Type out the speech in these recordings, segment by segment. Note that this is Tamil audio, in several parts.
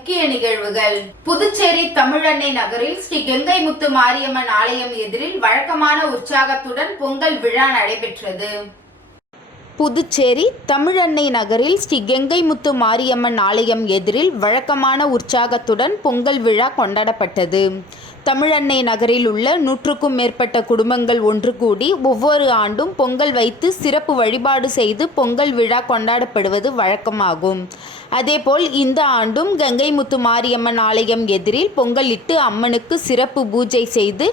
முக்கிய நிகழ்வுகள். புதுச்சேரி தமிழன்னை நகரில் ஸ்ரீ கெங்கைமுத்து மாரியம்மன் ஆலயம் எதிரில் வழக்கமான உற்சாகத்துடன் பொங்கல் விழா நடைபெற்றது. புதுச்சேரி தமிழன்னை நகரில் ஸ்ரீ கெங்கைமுத்து மாரியம்மன் ஆலயம் எதிரில் வழக்கமான உற்சாகத்துடன் பொங்கல் விழா கொண்டாடப்பட்டது. தமிழன்னை நகரில் உள்ள 100க்கும் மேற்பட்ட குடும்பங்கள் ஒன்று கூடி ஒவ்வொரு ஆண்டும் பொங்கல் வைத்து சிறப்பு வழிபாடு செய்து பொங்கல் விழா கொண்டாடப்படுவது வழக்கமாகும். அதேபோல் இந்த ஆண்டும் கங்கைமுத்து மாரியம்மன் ஆலயம் எதிரில் பொங்கலிட்டு அம்மனுக்கு சிறப்பு பூஜை செய்து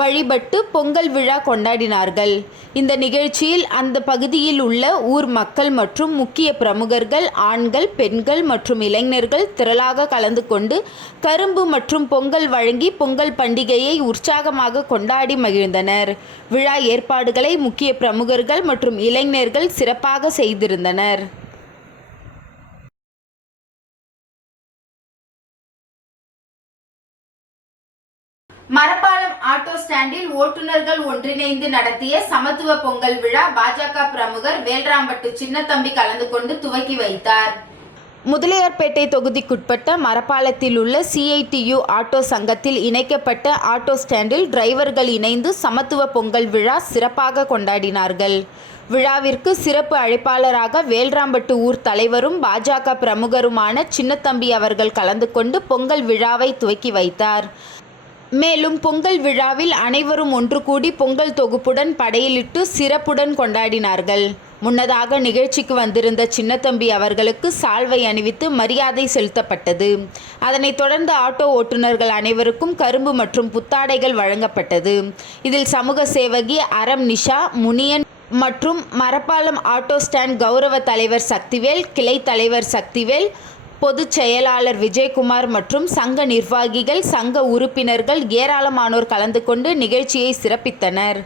வழிபட்டு பொங்கல் விழா கொண்டாடினார்கள். இந்த நிகழ்ச்சியில் அந்த பகுதியில் உள்ள ஊர் மக்கள் மற்றும் முக்கிய பிரமுகர்கள், ஆண்கள், பெண்கள் மற்றும் இளைஞர்கள் திரளாக கலந்து கொண்டு கரும்பு மற்றும் பொங்கல் வழங்கி பொங்கல் பண்டிகையை உற்சாகமாக கொண்டாடி மகிழ்ந்தனர். விழா ஏற்பாடுகளை முக்கிய பிரமுகர்கள் மற்றும் இளைஞர்கள் சிறப்பாக செய்திருந்தனர். மரப்பாலம் ஆட்டோ ஸ்டாண்டில் ஓட்டுநர்கள் ஒன்றிணைந்து நடத்திய சமத்துவ பொங்கல் விழா பாஜக பிரமுகர் வேல்ராம்பட்டு சின்னத்தம்பி கலந்து கொண்டு துவக்கி வைத்தார். முதலியார்பேட்டை தொகுதிக்குட்பட்ட மரப்பாலத்தில் உள்ள CITU ஆட்டோ சங்கத்தில் இணைக்கப்பட்ட ஆட்டோ ஸ்டாண்டில் டிரைவர்கள் இணைந்து சமத்துவ பொங்கல் விழா சிறப்பாக கொண்டாடினார்கள். விழாவிற்கு சிறப்பு அழைப்பாளராக வேல்ராம்பட்டு ஊர் தலைவரும் பாஜக பிரமுகருமான சின்னத்தம்பி அவர்கள் கலந்து கொண்டு பொங்கல் விழாவை துவக்கி வைத்தார். மேலும் பொங்கல் விழாவில் அனைவரும் ஒன்று கூடி பொங்கல் தொகுப்புடன் படையலிட்டு சிறப்புடன் கொண்டாடினார்கள். முன்னதாக நிகழ்ச்சிக்கு வந்திருந்த சின்னத்தம்பி அவர்களுக்கு சால்வை அணிவித்து மரியாதை செலுத்தப்பட்டது. அதனைத் தொடர்ந்து ஆட்டோ ஓட்டுநர்கள் அனைவருக்கும் கரும்பு மற்றும் புத்தாடைகள் வழங்கப்பட்டது. இதில் சமூக சேவகி அறம் நிஷா, முனியன் மற்றும் மரப்பாலம் ஆட்டோ ஸ்டாண்ட் கௌரவ தலைவர் சக்திவேல், கிளை தலைவர் சக்திவேல், பொதுச் செயலாளர் விஜயகுமார் மற்றும் சங்க நிர்வாகிகள், சங்க உறுப்பினர்கள் ஏராளமானோர் கலந்து கொண்டு நிகழ்ச்சியை சிறப்பித்தனர்.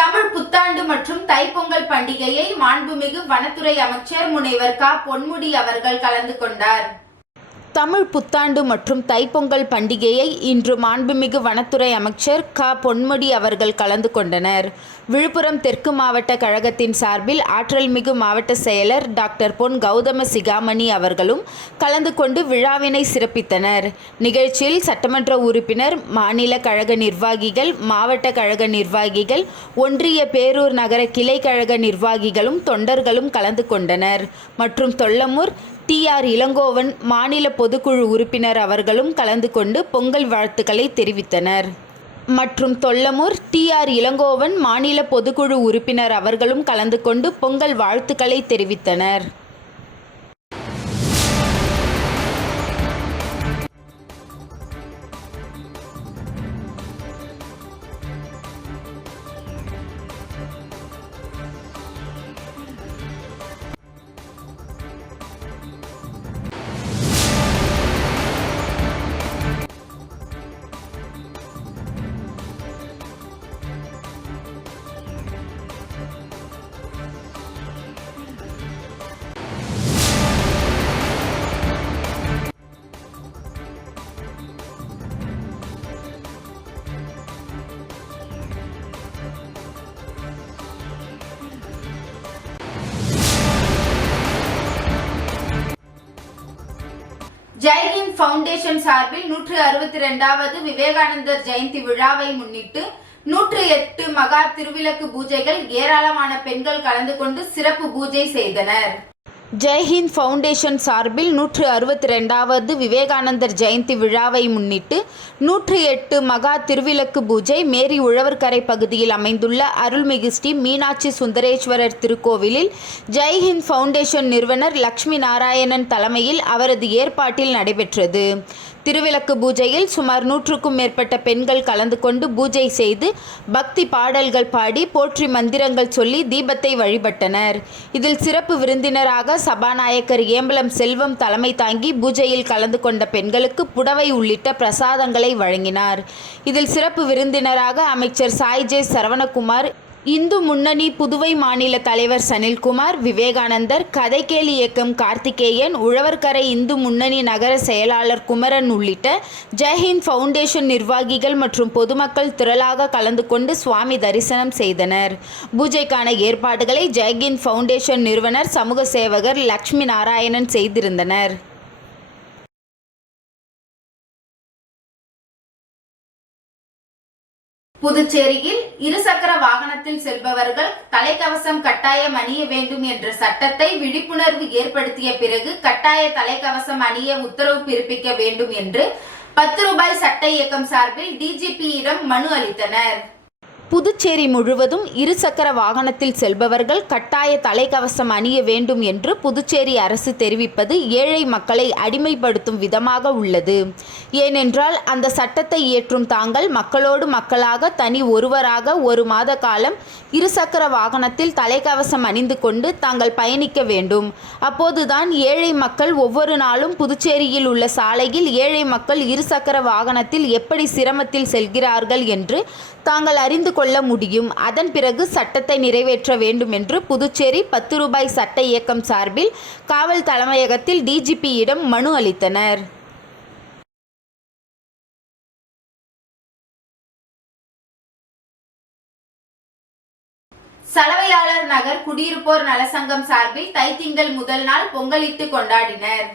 தமிழ் புத்தாண்டு மற்றும் தைப்பொங்கல் பண்டிகையை மாண்புமிகு வனத்துறை அமைச்சர் முனைவர் க. பொன்முடி அவர்கள் கலந்து கொண்டார். தமிழ் புத்தாண்டு மற்றும் தைப்பொங்கல் பண்டிகையை இன்று மாண்புமிகு வனத்துறை அமைச்சர் க. பொன்முடி அவர்கள் கலந்து கொண்டனர். விழுப்புரம் தெற்கு மாவட்ட கழகத்தின் சார்பில் ஆற்றல்மிகு மாவட்ட செயலர் டாக்டர் பொன் கௌதம சிகாமணி அவர்களும் கலந்து கொண்டு விழாவினை சிறப்பித்தனர். நிகழ்ச்சியில் சட்டமன்ற உறுப்பினர், மாநில கழக நிர்வாகிகள், மாவட்ட கழக நிர்வாகிகள், ஒன்றிய பேரூர் நகர கிளை கழக நிர்வாகிகளும் தொண்டர்களும் கலந்து கொண்டனர். மற்றும் தொல்லமூர் TR இளங்கோவன் மாநில பொதுக்குழு உறுப்பினர் அவர்களும் கலந்து கொண்டு பொங்கல் வாழ்த்துக்களை தெரிவித்தனர். மற்றும் தொல்லமூர் TR இளங்கோவன் மாநில பொதுக்குழு உறுப்பினர் அவர்களும் கலந்து கொண்டு பொங்கல் வாழ்த்துக்களை தெரிவித்தனர். ஜெய்ஹிந்த் ஃபவுண்டேஷன் சார்பில் 162வது விவேகானந்தர் ஜெயந்தி விழாவை முன்னிட்டு 108 மகா திருவிளக்கு பூஜைகள் ஏராளமான பெண்கள் கலந்து கொண்டு சிறப்பு பூஜை செய்தனர். ஜெய்ஹிந்த் ஃபவுண்டேஷன் சார்பில் 162வது விவேகானந்தர் ஜெயந்தி விழாவை முன்னிட்டு 108 மகா திருவிளக்கு பூஜை மேரி உழவர்கரை பகுதியில் அமைந்துள்ள அருள்மிகு ஸ்ரீ மீனாட்சி சுந்தரேஸ்வரர் திருக்கோவிலில் ஜெய்ஹிந்த் ஃபவுண்டேஷன் நிறுவனர் லட்சுமி நாராயணன் தலைமையில் அவரது ஏற்பாட்டில் நடைபெற்றது. திருவிளக்கு பூஜையில் சுமார் 100க்கும் மேற்பட்ட பெண்கள் கலந்து கொண்டு பூஜை செய்து பக்தி பாடல்கள் பாடி போற்றி மந்திரங்கள் சொல்லி தீபத்தை வழிபட்டனர். இதில் சிறப்பு விருந்தினராக சபாநாயகர் ஏம்பலம் செல்வம் தலைமை தாங்கி பூஜையில் கலந்து கொண்ட பெண்களுக்கு புடவை உள்ளிட்ட பிரசாதங்களை வழங்கினார். இதில் சிறப்பு விருந்தினராக அமைச்சர் சாய் ஜே. சரவணகுமார், இந்து முன்னணி புதுவை மாநில தலைவர் சனில்குமார், விவேகானந்தர், கதைகேள் இயக்கம் கார்த்திகேயன், உழவர்கரை இந்து முன்னணி நகர செயலாளர் குமரன் உள்ளிட்ட ஜெய்ஹிந்த் ஃபவுண்டேஷன் நிர்வாகிகள் மற்றும் பொதுமக்கள் திரளாக கலந்து கொண்டு சுவாமி தரிசனம் செய்தனர். பூஜைக்கான ஏற்பாடுகளை ஜெய்ஹிந்த் ஃபவுண்டேஷன் நிறுவனர் சமூக சேவகர் லட்சுமி நாராயணன் செய்திருந்தனர். புதுச்சேரியில் இருசக்கர வாகனத்தில் செல்பவர்கள் தலைக்கவசம் கட்டாயம் அணிய வேண்டும் என்ற சட்டத்தை விழிப்புணர்வு ஏற்படுத்திய பிறகு கட்டாய தலைக்கவசம் அணிய உத்தரவு பிறப்பிக்க வேண்டும் என்று 10 ரூபாய் சட்ட இயக்கம் சார்பில் டிஜிபியிடம் மனு அளித்தனர். புதுச்சேரி முழுவதும் இருசக்கர வாகனத்தில் செல்பவர்கள் கட்டாய தலைக்கவசம் அணிய வேண்டும் என்று புதுச்சேரி அரசு தெரிவிப்பது ஏழை மக்களை அடிமைப்படுத்தும் விதமாக உள்ளது. ஏனென்றால் அந்த சட்டத்தை இயற்றும் தாங்கள் மக்களோடு மக்களாக தனி ஒருவராக 1 மாத காலம் இருசக்கர வாகனத்தில் தலைக்கவசம் அணிந்து கொண்டு தாங்கள் பயணிக்க வேண்டும். அப்போதுதான் ஏழை மக்கள் ஒவ்வொரு நாளும் புதுச்சேரியில் உள்ள சாலையில் ஏழை மக்கள் இருசக்கர வாகனத்தில் எப்படி சிரமத்தில் செல்கிறார்கள் என்று தாங்கள் அறிந்து கொள்ள முடியும். அதன் பிறகு சட்டத்தை நிறைவேற்ற வேண்டும் என்று புதுச்சேரி 10 ரூபாய் சட்ட இயக்கம் சார்பில் காவல் தலைமையகத்தில் டிஜிபியிடம் மனு அளித்தனர். சலவையாளர் நகர் குடியிருப்போர் நலசங்கம் சார்பில் தைத்திங்கள் முதல் நாள் பொங்கலிட்டு கொண்டாடினர்.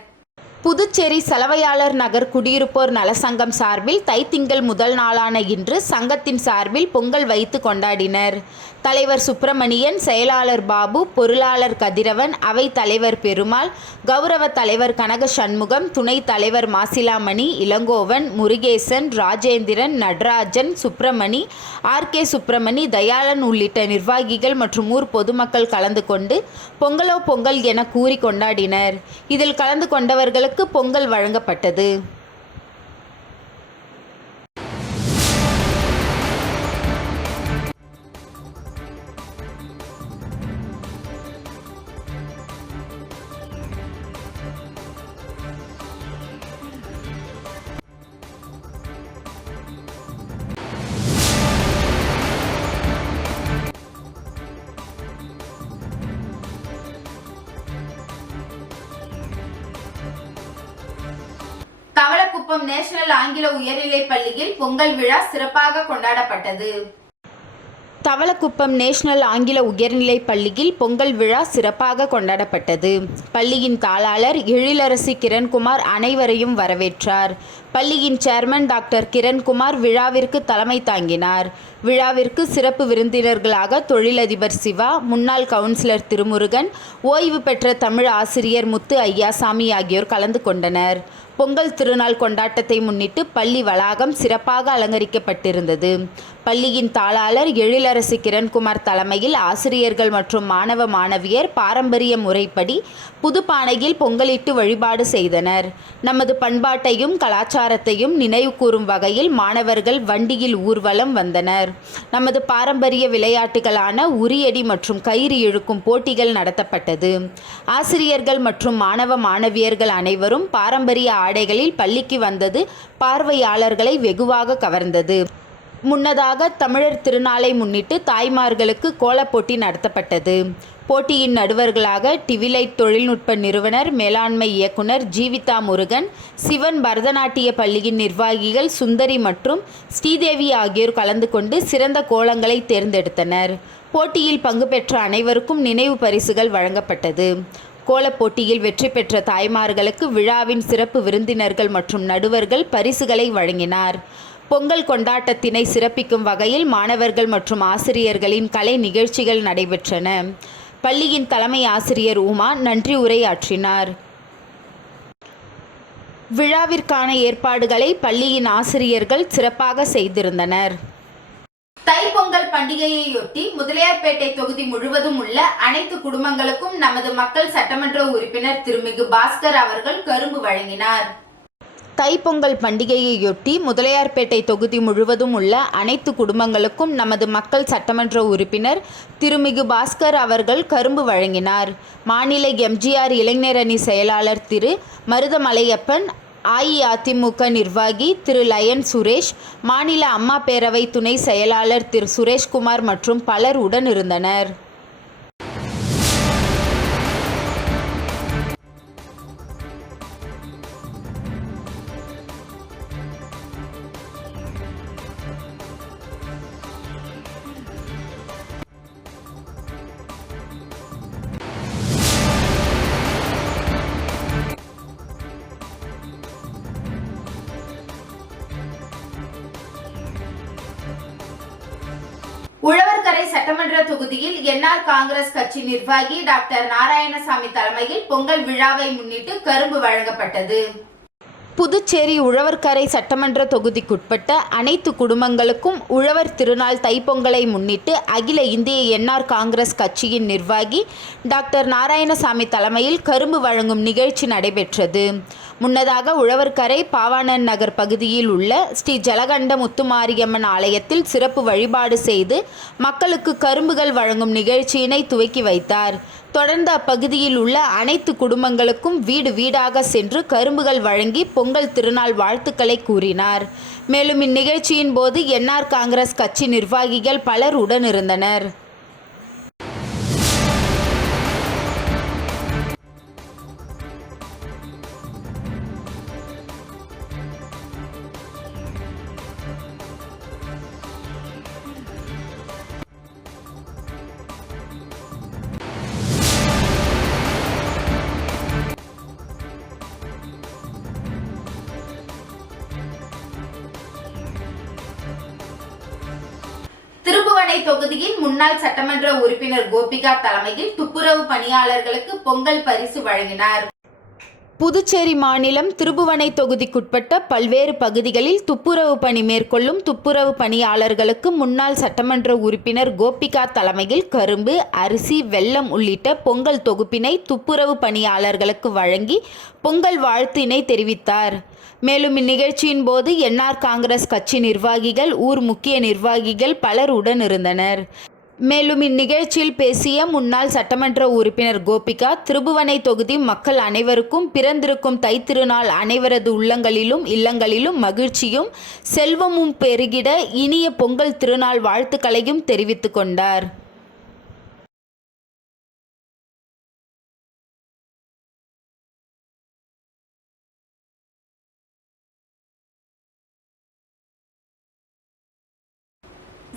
புதுச்சேரி சலவையாளர் நகர் குடியிருப்போர் நலசங்கம் சார்பில் தைத்திங்கள் முதல் நாளான இன்று சங்கத்தின் சார்பில் பொங்கல் வைத்து கொண்டாடினர். தலைவர் சுப்பிரமணியன், செயலாளர் பாபு, பொருளாளர் கதிரவன், அவை தலைவர் பெருமாள், கௌரவ தலைவர் கனக சண்முகம், துணைத் தலைவர் மாசிலாமணி, இளங்கோவன், முருகேசன், ராஜேந்திரன், நடராஜன், சுப்பிரமணி, ஆர்கே சுப்பிரமணி, தயாளன் உள்ளிட்ட நிர்வாகிகள் மற்றும் ஊர் பொதுமக்கள் கலந்து கொண்டு பொங்கலோ பொங்கல் என கூறி கொண்டாடினர். இதில் கலந்து கொண்டவர்களுக்கு பொங்கல் வழங்கப்பட்டது. தவளக்குப்பம் நேஷனல் ஆங்கில உயர்நிலைப் பள்ளியில் பொங்கல் விழா சிறப்பாக கொண்டாடப்பட்டது. தவளக்குப்பம் நேஷனல் ஆங்கில உயர்நிலைப் பள்ளியில் பொங்கல் விழா சிறப்பாக கொண்டாடப்பட்டது. பள்ளியின் தாளாளர் எழிலரசி கிரண்குமார் அனைவரையும் வரவேற்றார். பள்ளியின் சேர்மன் டாக்டர் கிரண்குமார் விழாவிற்கு தலைமை தாங்கினார். விழாவிற்கு சிறப்பு விருந்தினர்களாக தொழிலதிபர் சிவா, முன்னாள் கவுன்சிலர் திருமுருகன், ஓய்வு பெற்ற தமிழ் ஆசிரியர் முத்து ஐயாசாமி ஆகியோர் கலந்து கொண்டனர். பொங்கல் திருநாள் கொண்டாட்டத்தை முன்னிட்டு பள்ளி வளாகம் சிறப்பாக அலங்கரிக்கப்பட்டிருந்தது. பள்ளியின் தாளாளர் எழிலரசி கிரண்குமார் தலைமையில் ஆசிரியர்கள் மற்றும் மாணவ மாணவியர் பாரம்பரிய முறைப்படி புதுப்பானையில் பொங்கலிட்டு வழிபாடு செய்தனர். நமது பண்பாட்டையும் கலாச்சாரத்தையும் நினைவு கூறும் வகையில் மாணவர்கள் வண்டியில் ஊர்வலம் வந்தனர். நமது பாரம்பரிய விளையாட்டுகளான உரியடி மற்றும் கயிறு இழுக்கும் போட்டிகள் நடத்தப்பட்டது. ஆசிரியர்கள் மற்றும் மாணவ மாணவியர்கள் அனைவரும் பாரம்பரிய ஆடைகளில் பள்ளிக்கு வந்தது பார்வையாளர்களை வெகுவாக கவர்ந்தது. முன்னதாக தமிழர் திருநாளை முன்னிட்டு தாய்மார்களுக்கு கோலப்போட்டி நடத்தப்பட்டது. போட்டியின் நடுவர்களாக டிவிலைட் தொழில்நுட்ப நிறுவனர் மேலாண்மை இயக்குனர் ஜீவிதா முருகன், சிவன் பரதநாட்டிய பள்ளியின் நிர்வாகிகள் சுந்தரி மற்றும் ஸ்ரீதேவி ஆகியோர் கலந்து கொண்டு சிறந்த கோலங்களை தேர்ந்தெடுத்தனர். போட்டியில் பங்கு பெற்ற அனைவருக்கும் நினைவு பரிசுகள் வழங்கப்பட்டது. கோலப்போட்டியில் வெற்றி பெற்ற தாய்மார்களுக்கு விழாவின் சிறப்பு விருந்தினர்கள் மற்றும் நடுவர்கள் பரிசுகளை வழங்கினார். பொங்கல் கொண்டாட்டத்தினை சிறப்பிக்கும் வகையில் மாணவர்கள் மற்றும் ஆசிரியர்களின் கலை நிகழ்ச்சிகள் நடைபெற்றன. பள்ளியின் தலைமை ஆசிரியர் உமா நன்றி உரையாற்றினார். விழாவிற்கான ஏற்பாடுகளை பள்ளியின் ஆசிரியர்கள் சிறப்பாக செய்திருந்தனர். தைப்பொங்கல் பண்டிகையையொட்டி முதலியார்பேட்டை தொகுதி முழுவதும் உள்ள அனைத்து குடும்பங்களுக்கும் நமது மக்கள் சட்டமன்ற உறுப்பினர் திருமிகு பாஸ்கர் அவர்கள் கரும்பு வழங்கினார். தைப்பொங்கல் பண்டிகையையொட்டி முதலியார்பேட்டை தொகுதி முழுவதும் உள்ள அனைத்து குடும்பங்களுக்கும் நமது மக்கள் சட்டமன்ற உறுப்பினர் திருமிகு பாஸ்கர் அவர்கள் கரும்பு வழங்கினார். மாநில எம்ஜிஆர் இளைஞர் அணி செயலாளர் திரு மருதமலையப்பன், அஇஅதிமுக நிர்வாகி திரு லயன் சுரேஷ், மாநில அம்மா பேரவை துணை செயலாளர் திரு சுரேஷ்குமார் மற்றும் பலர் உடன் இருந்தனர். உழவர்கரை சட்டமன்ற தொகுதியில் என்ஆர் காங்கிரஸ் கட்சி நிர்வாகி டாக்டர் நாராயணசாமி தலைமையில் பொங்கல் விழாவை முன்னிட்டு கரும்பு வழங்கப்பட்டது. புதுச்சேரி உழவர்கரை சட்டமன்ற தொகுதிக்குட்பட்ட அனைத்து குடும்பங்களுக்கும் உழவர் திருநாள் தைப்பொங்கலை முன்னிட்டு அகில இந்திய என்ஆர் காங்கிரஸ் கட்சியின் நிர்வாகி டாக்டர் நாராயணசாமி தலைமையில் கரும்பு வழங்கும் நிகழ்ச்சி நடைபெற்றது. முன்னதாக உழவர்கரை பாவாணன் நகர் பகுதியில் உள்ள ஸ்ரீ ஜலகண்ட முத்துமாரியம்மன் ஆலயத்தில் சிறப்பு வழிபாடு செய்து மக்களுக்கு கரும்புகள் வழங்கும் நிகழ்ச்சியினை துவக்கி வைத்தார். தொடர்ந்து அப்பகுதியில் உள்ள அனைத்து குடும்பங்களுக்கும் வீடு வீடாக சென்று கரும்புகள் வழங்கி பொங்கல் திருநாள் வாழ்த்துக்களை கூறினார். மேலும் இந்நிகழ்ச்சியின் போது என்ஆர் காங்கிரஸ் கட்சி நிர்வாகிகள் பலர் உடன் இருந்தனர். திருப்புவனை தொகுதியின் முன்னாள் சட்டமன்ற உறுப்பினர் கோபிகா தலைமையில் துப்புரவு பணியாளர்களுக்கு பொங்கல் பரிசு வழங்கினார். புதுச்சேரி மாநிலம் திருப்புவனை தொகுதிக்குட்பட்ட பல்வேறு பகுதிகளில் துப்புரவு பணி மேற்கொள்ளும் துப்புரவு பணியாளர்களுக்கு முன்னாள் சட்டமன்ற உறுப்பினர் கோபிகா தலைமையில் கரும்பு, அரிசி, வெல்லம் உள்ளிட்ட பொங்கல் தொகுப்பினை துப்புரவு பணியாளர்களுக்கு வழங்கி பொங்கல் வாழ்த்தினை தெரிவித்தார். மேலும் இந்நிகழ்ச்சியின் போது என்ஆர் காங்கிரஸ் கட்சி நிர்வாகிகள், ஊர் முக்கிய நிர்வாகிகள் பலர் உடன் இருந்தனர். மேலும் இந்நிகழ்ச்சியில் பேசிய முன்னாள் சட்டமன்ற உறுப்பினர் கோபிகா, திருப்புவனை தொகுதி மக்கள் அனைவருக்கும் பிறந்திருக்கும் தைத்திருநாள் அனைவரது உள்ளங்களிலும் இல்லங்களிலும் மகிழ்ச்சியும் செல்வமும் பெருகிட இனிய பொங்கல் திருநாள் வாழ்த்துக்களையும் தெரிவித்துக் கொண்டார்.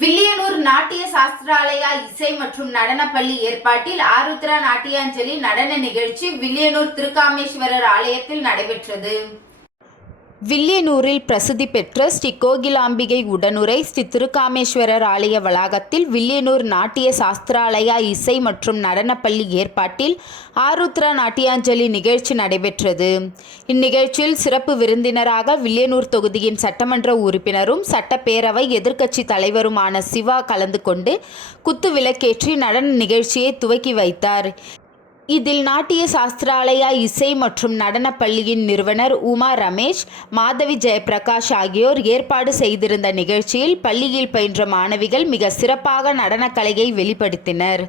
வில்லியனூர் நாட்டிய சாஸ்திராலயா இசை மற்றும் நடனப்பள்ளி ஏற்பாட்டில் ஆருத்ரா நாட்டியாஞ்சலி நடன நிகழ்ச்சி வில்லியனூர் திருக்காமேஸ்வரர் ஆலயத்தில் நடைபெற்றது. வில்லியனூரில் பிரசித்தி பெற்ற ஸ்ரீ கோகிலாம்பிகை உடனுரை ஸ்ரீ திருக்காமேஸ்வரர் ஆலய வளாகத்தில் வில்லியனூர் நாட்டிய சாஸ்திராலயா இசை மற்றும் நடனப்பள்ளி ஏற்பாட்டில் ஆருத்ரா நாட்டியாஞ்சலி நிகழ்ச்சி நடைபெற்றது. இந்நிகழ்ச்சியில் சிறப்பு விருந்தினராக வில்லியனூர் தொகுதியின் சட்டமன்ற உறுப்பினரும் சட்டப்பேரவை எதிர்க்கட்சி தலைவருமான சிவா கலந்து கொண்டு குத்து விளக்கேற்றி நடன நிகழ்ச்சியை துவக்கி வைத்தார். இதில் நாட்டிய சாஸ்திராலயா இசை மற்றும் நடனப்பள்ளியின் நிறுவனர் உமா ரமேஷ், மாதவி ஜெயபிரகாஷ் ஆகியோர் ஏற்பாடு செய்திருந்த நிகழ்ச்சியில் பள்ளியில் பயின்ற மாணவிகள் மிக சிறப்பாக நடனக்கலையை வெளிப்படுத்தினர்.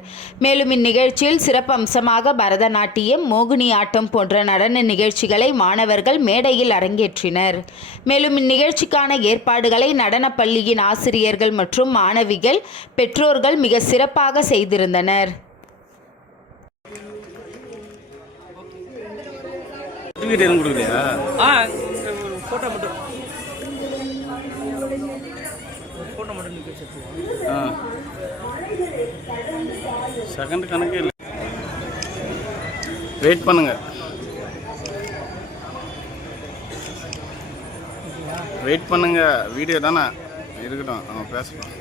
மேலும் இந்நிகழ்ச்சியில் சிறப்பு அம்சமாக பரதநாட்டியம், மோகினி ஆட்டம் போன்ற நடன நிகழ்ச்சிகளை மாணவர்கள் மேடையில் அரங்கேற்றினர். மேலும் இந்நிகழ்ச்சிக்கான ஏற்பாடுகளை நடனப்பள்ளியின் ஆசிரியர்கள் மற்றும் மாணவிகள், பெற்றோர்கள் மிக சிறப்பாக செய்திருந்தனர். ஃபோட்டோ மட்டும் செகண்ட் கணக்கே இல்லை. வெயிட் பண்ணுங்க, வெயிட் பண்ணுங்க. வீடியோ தானே இருக்கட்டும், நம்ம பேசலாம்.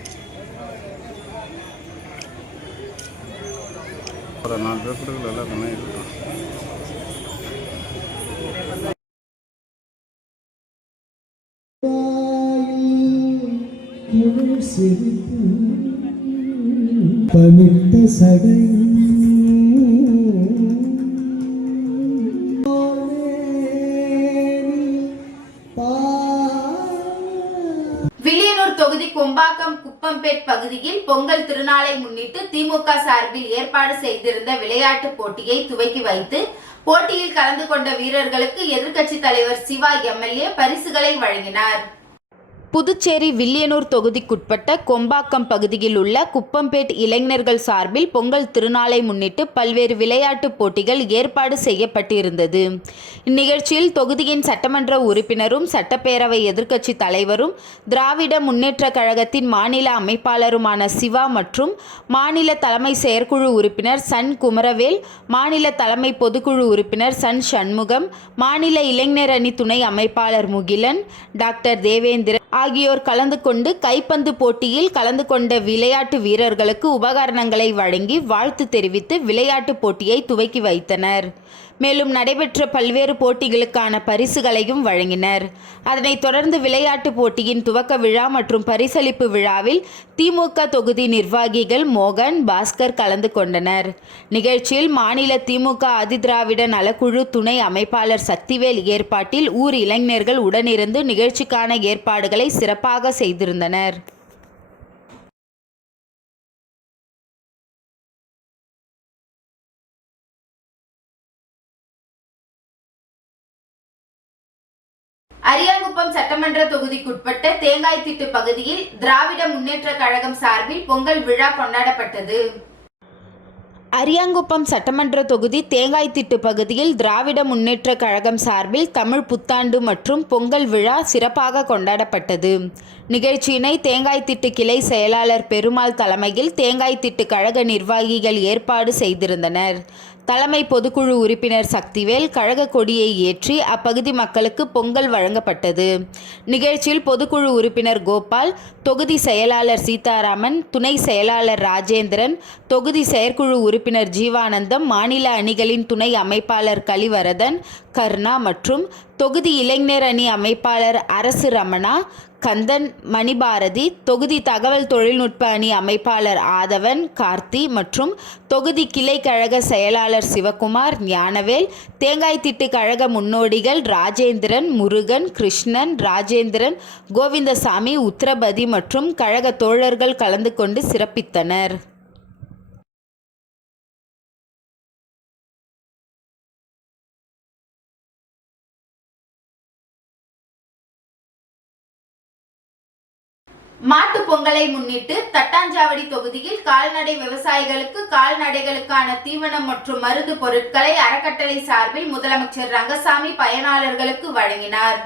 ஒரு 4 பேர் கொடுக்கல, எல்லாருமே இருக்கட்டும். பனித்த சடை வில்லியனூர் தொகுதி கொம்பாக்கம் குப்பம்பேட் பகுதியில் பொங்கல் திருநாளை முன்னிட்டு திமுக சார்பில் ஏற்பாடு செய்திருந்த விளையாட்டு போட்டியை துவக்கி வைத்து போட்டியில் கலந்து கொண்ட வீரர்களுக்கு எதிர்க்கட்சி தலைவர் சிவா எம்எல்ஏ பரிசுகளை வழங்கினார். புதுச்சேரி வில்லியனூர் தொகுதிக்குட்பட்ட கொம்பாக்கம் பகுதியில் உள்ள குப்பம்பேட் இளைஞர்கள் சார்பில் பொங்கல் திருநாளை முன்னிட்டு பல்வேறு விளையாட்டுப் போட்டிகள் ஏற்பாடு செய்யப்பட்டிருந்தது. இந்நிகழ்ச்சியில் தொகுதியின் சட்டமன்ற உறுப்பினரும் சட்டப்பேரவை எதிர்க்கட்சி தலைவரும் திராவிட முன்னேற்றக் கழகத்தின் மாநில அமைப்பாளருமான சிவா மற்றும் மாநில தலைமை செயற்குழு உறுப்பினர் சன் குமரவேல், மாநில தலைமை பொதுக்குழு உறுப்பினர் சன் சண்முகம், மாநில இளைஞர் அணி துணை அமைப்பாளர் முகிலன், டாக்டர் தேவேந்திரன் ஆகியோர் கலந்து கொண்டு கைப்பந்து போட்டியில் கலந்து கொண்ட விளையாட்டு வீரர்களுக்கு உபகரணங்களை வழங்கி வாழ்த்து தெரிவித்து விளையாட்டுப் போட்டியை துவக்கி வைத்தனர். மேலும் நடைபெற்ற பல்வேறு போட்டிகளுக்கான பரிசுகளையும் வழங்கினர். அதனைத் தொடர்ந்து விளையாட்டுப் போட்டியின் துவக்க விழா மற்றும் பரிசளிப்பு விழாவில் திமுக தொகுதி நிர்வாகிகள் மோகன், பாஸ்கர் கலந்து கொண்டனர். நிகழ்ச்சியில் மாநில திமுக ஆதிதிராவிட நலக்குழு துணை அமைப்பாளர் சக்திவேல் ஏற்பாட்டில் ஊர் இளைஞர்கள் உடனிருந்து நிகழ்ச்சிக்கான ஏற்பாடுகளை சிறப்பாக செய்திருந்தனர். அரியாங்குப்பம் சட்டமன்ற தொகுதிக்குட்பட்ட தேங்காய்த்திட்டு பகுதியில் திராவிட முன்னேற்றக் கழகம் சார்பில் பொங்கல் விழா கொண்டாடப்பட்டது. அரியாங்குப்பம் சட்டமன்ற தொகுதி தேங்காய்த்திட்டு பகுதியில் திராவிட முன்னேற்றக் கழகம் சார்பில் தமிழ் புத்தாண்டு மற்றும் பொங்கல் விழா சிறப்பாக கொண்டாடப்பட்டது. நிகழ்ச்சியினை தேங்காய்த்திட்டு கிளை செயலாளர் பெருமாள் தலைமையில் தேங்காய்த்திட்டு கழக நிர்வாகிகள் ஏற்பாடு செய்திருந்தனர். தலைமை பொதுக்குழு உறுப்பினர் சக்திவேல் கழக கொடியை ஏற்றி அப்பகுதி மக்களுக்கு பொங்கல் வழங்கப்பட்டது. நிகழ்ச்சியில் பொதுக்குழு உறுப்பினர் கோபால், தொகுதி செயலாளர் சீதாராமன், துணை செயலாளர் ராஜேந்திரன், தொகுதி செயற்குழு உறுப்பினர் ஜீவானந்தம், மாநில அணிகளின் துணை அமைப்பாளர் கலிவரதன், கர்ணா மற்றும் தொகுதி இளைஞர் அணி அமைப்பாளர் அரசு ரமணா, கந்தன், மணிபாரதி, தொகுதி தகவல் தொழில்நுட்ப அணி அமைப்பாளர் ஆதவன், கார்த்தி மற்றும் தொகுதி கிளை கழக செயலாளர் சிவகுமார், ஞானவேல், தேங்காய்த்திட்டு கழக முன்னோடிகள் ராஜேந்திரன், முருகன், கிருஷ்ணன், ராஜேந்திரன், கோவிந்தசாமி, உத்திரபதி மற்றும் கழக தோழர்கள் கலந்து கொண்டு சிறப்பித்தனர். மாட்டுப் பொங்கலை முன்னிட்டு தட்டாஞ்சாவடி தொகுதியில் கால்நடை விவசாயிகளுக்கு கால்நடைகளுக்கான தீவனம் மற்றும் மருந்து பொருட்களை அறக்கட்டளை சார்பில் முதலமைச்சர் ரங்கசாமி பயனாளர்களுக்கு வழங்கினார்.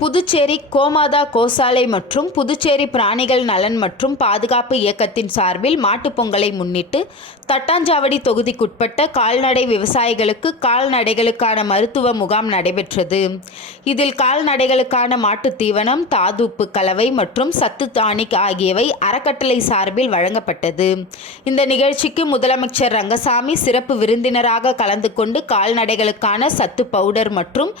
புதுச்சேரி கோமாதா கோசாலை மற்றும் புதுச்சேரி பிராணிகள் நலன் மற்றும் பாதுகாப்பு இயக்கத்தின் சார்பில் மாட்டுப் பொங்கலை முன்னிட்டு தட்டாஞ்சாவடி தொகுதிக்குட்பட்ட கால்நடை விவசாயிகளுக்கு கால்நடைகளுக்கான மருத்துவ முகாம் நடைபெற்றது. இதில் கால்நடைகளுக்கான மாட்டுத் தீவனம், தாதுப்பு கலவை மற்றும் சத்து டானிக் ஆகியவை அறக்கட்டளை சார்பில் வழங்கப்பட்டது. இந்த நிகழ்ச்சிக்கு முதலமைச்சர் ரங்கசாமி சிறப்பு விருந்தினராக கலந்து கொண்டு கால்நடைகளுக்கான சத்து பவுடர் மற்றும்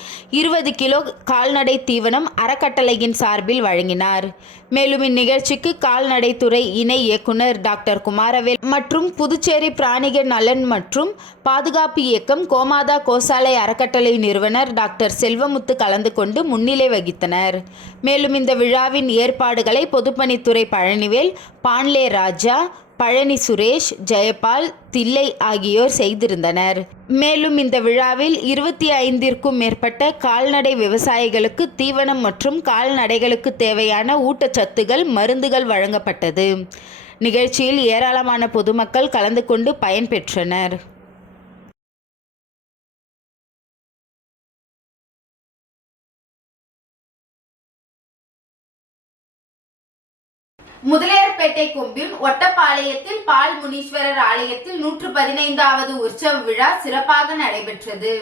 20 கிலோ கால்நடை தீவனம் அறக்கட்டளையின் சார்பில் வழங்கினார். மேலும் இந்நிகழ்ச்சிக்கு கால்நடைத்துறை இணை இயக்குனர் டாக்டர் குமாரவேல் மற்றும் புதுச்சேரி பிராணிகள் நலன் மற்றும் பாதுகாப்பு இயக்கம் கோமாதா கோசாலை அறக்கட்டளை நிறுவனர் டாக்டர் செல்வமுத்து கலந்து கொண்டு முன்னிலை வகித்தனர். மேலும் இந்த விழாவின் ஏற்பாடுகளை பொதுப்பணித்துறை பழனிவேல், பாண்லே ராஜா, பழனி சுரேஷ், ஜெயபால், தில்லை ஆகியோர் செய்திருந்தனர். மேலும் இந்த விழாவில் 25க்கும் மேற்பட்ட கால்நடை விவசாயிகளுக்கு தீவனம் மற்றும் கால்நடைகளுக்கு தேவையான ஊட்டச்சத்துகள், மருந்துகள் வழங்கப்பட்டது. நிகழ்ச்சியில் ஏராளமான பொதுமக்கள் கலந்து கொண்டு பயன்பெற்றனர். முதலியார்பேட்டை கொம்பியூன் ஒட்டப்பாளையத்தில் பால் முனீஸ்வரர் ஆலயத்தில் 115வது உற்சவ விழா சிறப்பாக நடைபெற்றது.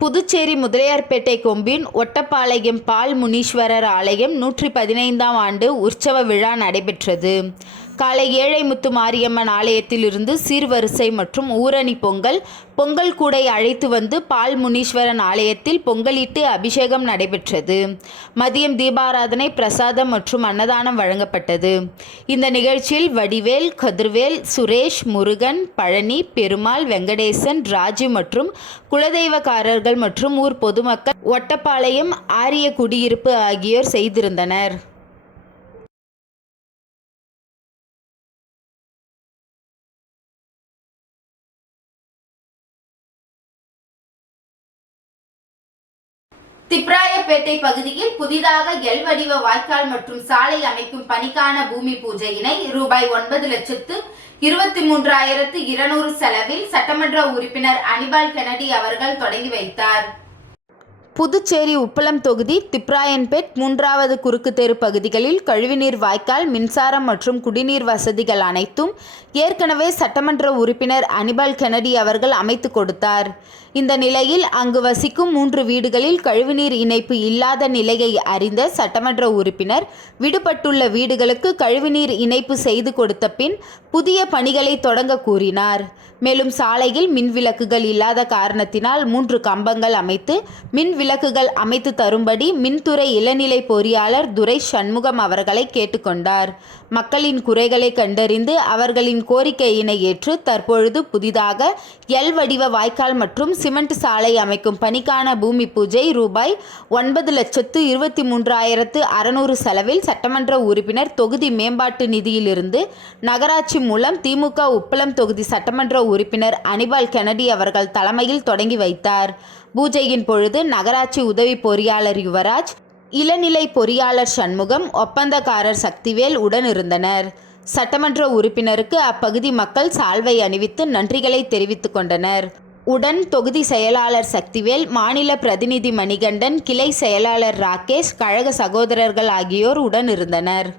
புதுச்சேரி முதலியார்பேட்டை கொம்பியூன் ஒட்டப்பாளையம் பால் முனீஸ்வரர் ஆலயம் 115ஆம் ஆண்டு உற்சவ விழா நடைபெற்றது. காலை ஏழைமுத்து மாரியம்மன் ஆலயத்திலிருந்து சீர்வரிசை மற்றும் ஊரணி பொங்கல், பொங்கல் கூடை அழைத்து வந்து பால் முனீஸ்வரன் ஆலயத்தில் பொங்கலிட்டு அபிஷேகம் நடைபெற்றது. மதியம் தீபாராதனை, பிரசாதம் மற்றும் அன்னதானம் வழங்கப்பட்டது. இந்த நிகழ்ச்சியில் வடிவேல், கதிர்வேல், சுரேஷ், முருகன், பழனி, பெருமாள், வெங்கடேசன், ராஜு மற்றும் குலதெய்வக்காரர்கள் மற்றும் ஊர் பொதுமக்கள், ஒட்டப்பாளையம் ஆரிய குடியிருப்பு ஆகியோர் செய்திருந்தனர். திப்ராயப்பேட்டை பகுதியில் புதிதாக எல் வடிவ வாய்க்கால் மற்றும் சாலை அமைக்கும் பணிக்கான பூமி பூஜையினை ரூபாய் 9,23,200 செலவில் சட்டமன்ற உறுப்பினர் அனிபால் கென்னடி அவர்கள் தொடங்கி வைத்தார். புதுச்சேரி உப்பளம் தொகுதி திப்ராயன்பேட் 3வது குறுக்கு தெரு பகுதிகளில் கழிவுநீர் வாய்க்கால், மின்சாரம் மற்றும் குடிநீர் வசதிகள் அனைத்தும் ஏற்கனவே சட்டமன்ற உறுப்பினர் அனிபால் கென்னடி அவர்கள் அமைத்து கொடுத்தார். இந்த நிலையில் அங்கு வசிக்கும் 3 வீடுகளில் கழிவுநீர் இணைப்பு இல்லாத நிலையை அறிந்த சட்டமன்ற உறுப்பினர் விடுபட்டுள்ள வீடுகளுக்கு கழிவுநீர் இணைப்பு செய்து கொடுத்த பின் புதிய பணிகளை தொடங்க கூறினார். மேலும் சாலையில் மின் விளக்குகள் இல்லாத காரணத்தினால் 3 கம்பங்கள் அமைத்து மின் விளக்குகள் அமைத்து தரும்படி மின்துறை இளநிலை பொறியாளர் துரை சண்முகம் அவர்களை கேட்டுக்கொண்டார். மக்களின் குறைகளை கண்டறிந்து அவர்களின் கோரிக்கையினை ஏற்று தற்பொழுது புதிதாக எல் வடிவ வாய்க்கால் மற்றும் சிமெண்ட் சாலை அமைக்கும் பணிக்கான பூமி பூஜை ரூபாய் 9,23,600 செலவில் சட்டமன்ற உறுப்பினர் தொகுதி மேம்பாட்டு நிதியிலிருந்து நகராட்சி மூலம் திமுக உப்பளம் தொகுதி சட்டமன்ற உறுப்பினர் அனிபால் கென்னடி அவர்கள் தலைமையில் தொடங்கி வைத்தார். பூஜையின் பொழுது நகராட்சி உதவி பொறியாளர் யுவராஜ், இளநிலை பொறியாளர் சண்முகம், ஒப்பந்தக்காரர் சக்திவேல் உடன் இருந்தனர். சட்டமன்ற உறுப்பினருக்கு அப்பகுதி மக்கள் சால்வை அணிவித்து நன்றிகளை தெரிவித்துக் கொண்டனர். உடன் தொகுதி செயலாளர் சக்திவேல், மாநில பிரதிநிதி மணிகண்டன், கிளை செயலாளர் ராகேஷ், கழக சகோதரர்கள் ஆகியோர் உடன் இருந்தனர்.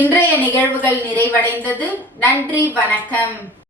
இன்றைய நிகழ்வுகள் நிறைவடைந்தது. நன்றி, வணக்கம்.